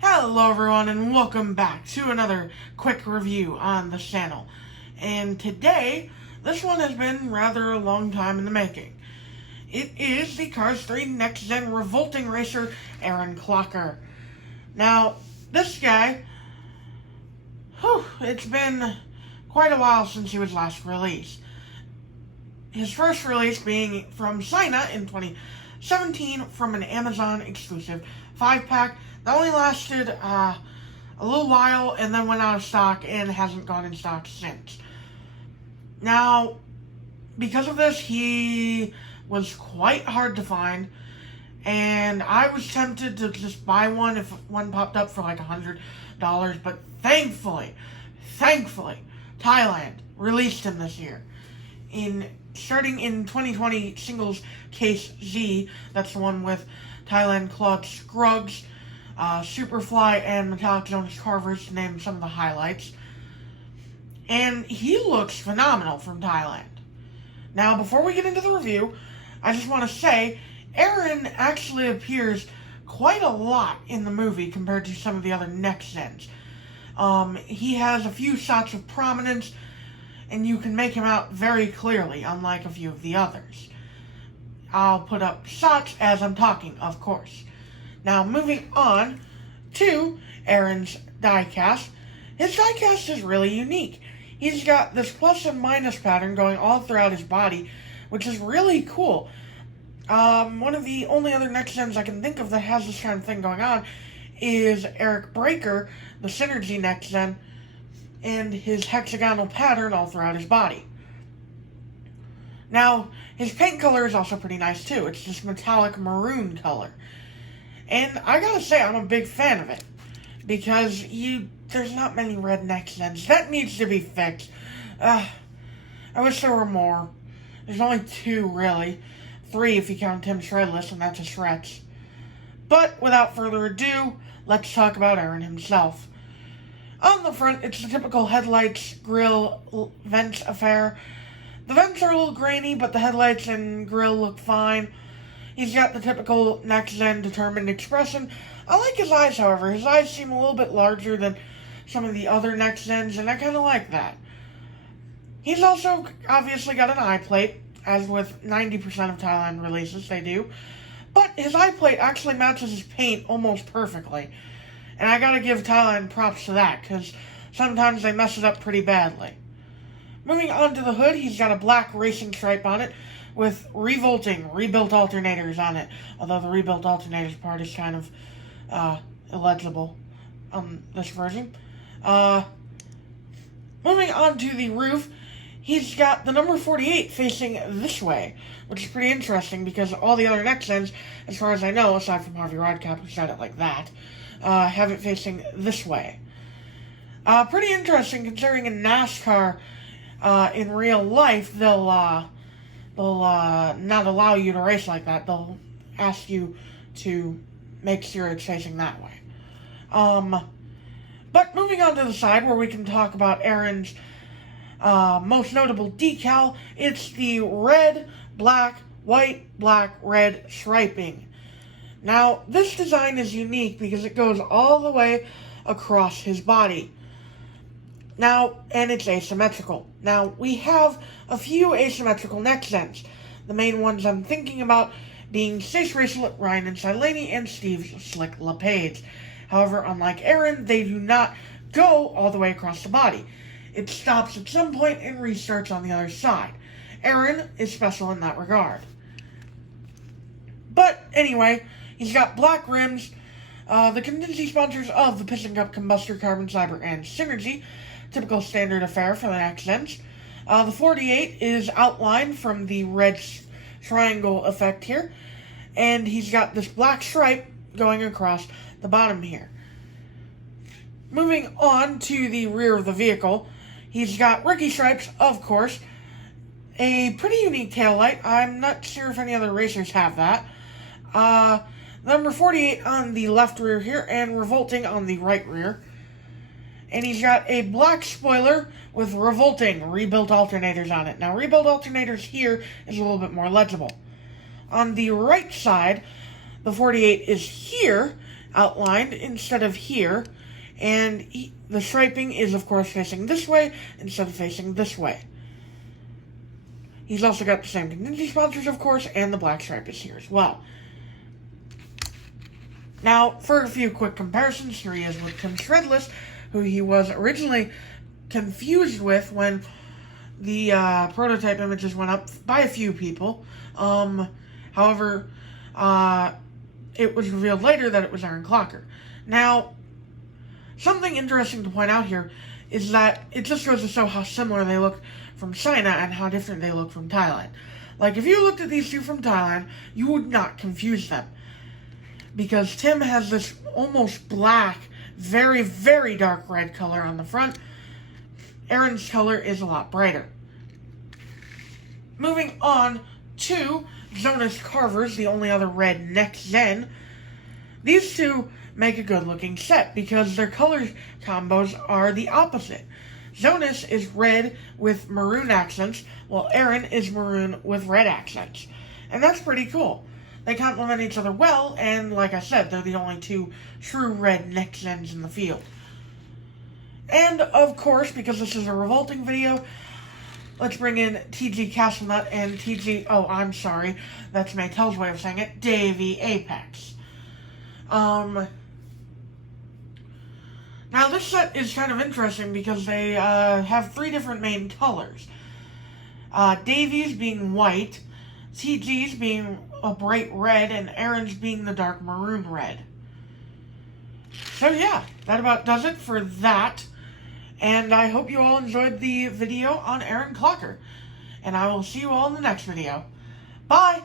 Hello everyone and welcome back to another quick review on the channel. And today, this one has been rather a long time in the making. It is the Cars 3 Next Gen Revolting racer, Aaron Clocker. Now, this guy, it's been quite a while since he was last released. His first release being from China in 2017 from an Amazon exclusive 5-pack that only lasted a little while and then went out of stock and hasn't gone in stock since. Now, because of this, he was quite hard to find, and I was tempted to just buy one if one popped up for like $100, but thankfully, Thailand released him this year. Starting in 2020 Singles Case Z, that's the one with Thailand Claude Scruggs, Superfly, and Metallic Jonas Carvers, to name some of the highlights. And he looks phenomenal from Thailand. Now, before we get into the review, I just want to say, Aaron actually appears quite a lot in the movie compared to some of the other Next Gens. He has a few shots of prominence, and you can make him out very clearly, unlike a few of the others. I'll put up shots as I'm talking, of course. Now, moving on to Aaron's diecast. His diecast is really unique. He's got this plus and minus pattern going all throughout his body, which is really cool. One of the only other Next Gens I can think of that has this kind of thing going on is Eric Breaker, the Synergy Next Gen, and his hexagonal pattern all throughout his body. Now, his paint color is also pretty nice too. It's this metallic maroon color. And I gotta say, I'm a big fan of it. Because there's not many red Next Gens. That needs to be fixed. I wish there were more. There's only 2, really. 3 if you count Tim Shredless, and that's a Shretz. But, without further ado, let's talk about Aaron himself. On the front, it's the typical headlights, grille, vents affair. The vents are a little grainy, but the headlights and grille look fine. He's got the typical Next Gen determined expression. I like his eyes, however. His eyes seem a little bit larger than some of the other Next Gens, and I kind of like that. He's also obviously got an eye plate, as with 90% of Thailand releases, they do. But his eye plate actually matches his paint almost perfectly. And I gotta give Thailand props to that, because sometimes they mess it up pretty badly. Moving on to the hood, he's got a black racing stripe on it, with Revolting, rebuilt alternators on it. Although the rebuilt alternators part is kind of illegible on this version. Moving on to the roof, he's got the number 48 facing this way, which is pretty interesting because all the other Next Gens, as far as I know, aside from Harvey Rodcap, who said it like that, have it facing this way. Pretty interesting considering in NASCAR, in real life, they'll not allow you to race like that. They'll ask you to make sure it's facing that way. But moving on to the side where we can talk about Aaron's most notable decal, it's the red, black, white, black, red striping. Now, this design is unique because it goes all the way across his body. Now, and it's asymmetrical. Now, we have a few asymmetrical Next Gens. The main ones I'm thinking about being Stace Racelet, Ryan Insilaney, and Steve Slick LePage. However, unlike Aaron, they do not go all the way across the body. It stops at some point and restarts on the other side. Aaron is special in that regard. But, anyway, he's got black rims, the contingency sponsors of the Piston Cup, Combustor, Carbon Cyber, and Synergy. Typical standard affair for the Next Gens. The 48 is outlined from the red triangle effect here. And he's got this black stripe going across the bottom here. Moving on to the rear of the vehicle, he's got rookie stripes, of course. A pretty unique taillight. I'm not sure if any other racers have that. Number 48 on the left rear here, and Revolting on the right rear. And he's got a black spoiler with Revolting rebuilt alternators on it. Now, rebuilt alternators here is a little bit more legible. On the right side, the 48 is here, outlined instead of here. And the striping is, of course, facing this way instead of facing this way. He's also got the same contingency sponsors, of course, and the black stripe is here as well. Now, for a few quick comparisons, here he is with Tim Shredless, who he was originally confused with when the prototype images went up by a few people. However, it was revealed later that it was Aaron Clocker. Now, something interesting to point out here is that it just goes to show how similar they look from China and how different they look from Thailand. Like, if you looked at these two from Thailand, you would not confuse them. Because Tim has this almost black, very, very dark red color on the front. Aaron's color is a lot brighter. Moving on to Jonas Carver's, the only other red next gen. These two make a good-looking set because their color combos are the opposite. Jonas is red with maroon accents, while Aaron is maroon with red accents. And that's pretty cool. They complement each other well, and like I said, they're the only two true red next gens in the field. And, of course, because this is a Revolting video, let's bring in TG Castlenut and TG... Oh, I'm sorry. That's Mattel's way of saying it. Davey Apex. Now, this set is kind of interesting because they have three different main colors. Davey's being white, TG's being a bright red, and Aaron's being the dark maroon red. So yeah, that about does it for that. And I hope you all enjoyed the video on Aaron Clocker. And I will see you all in the next video. Bye!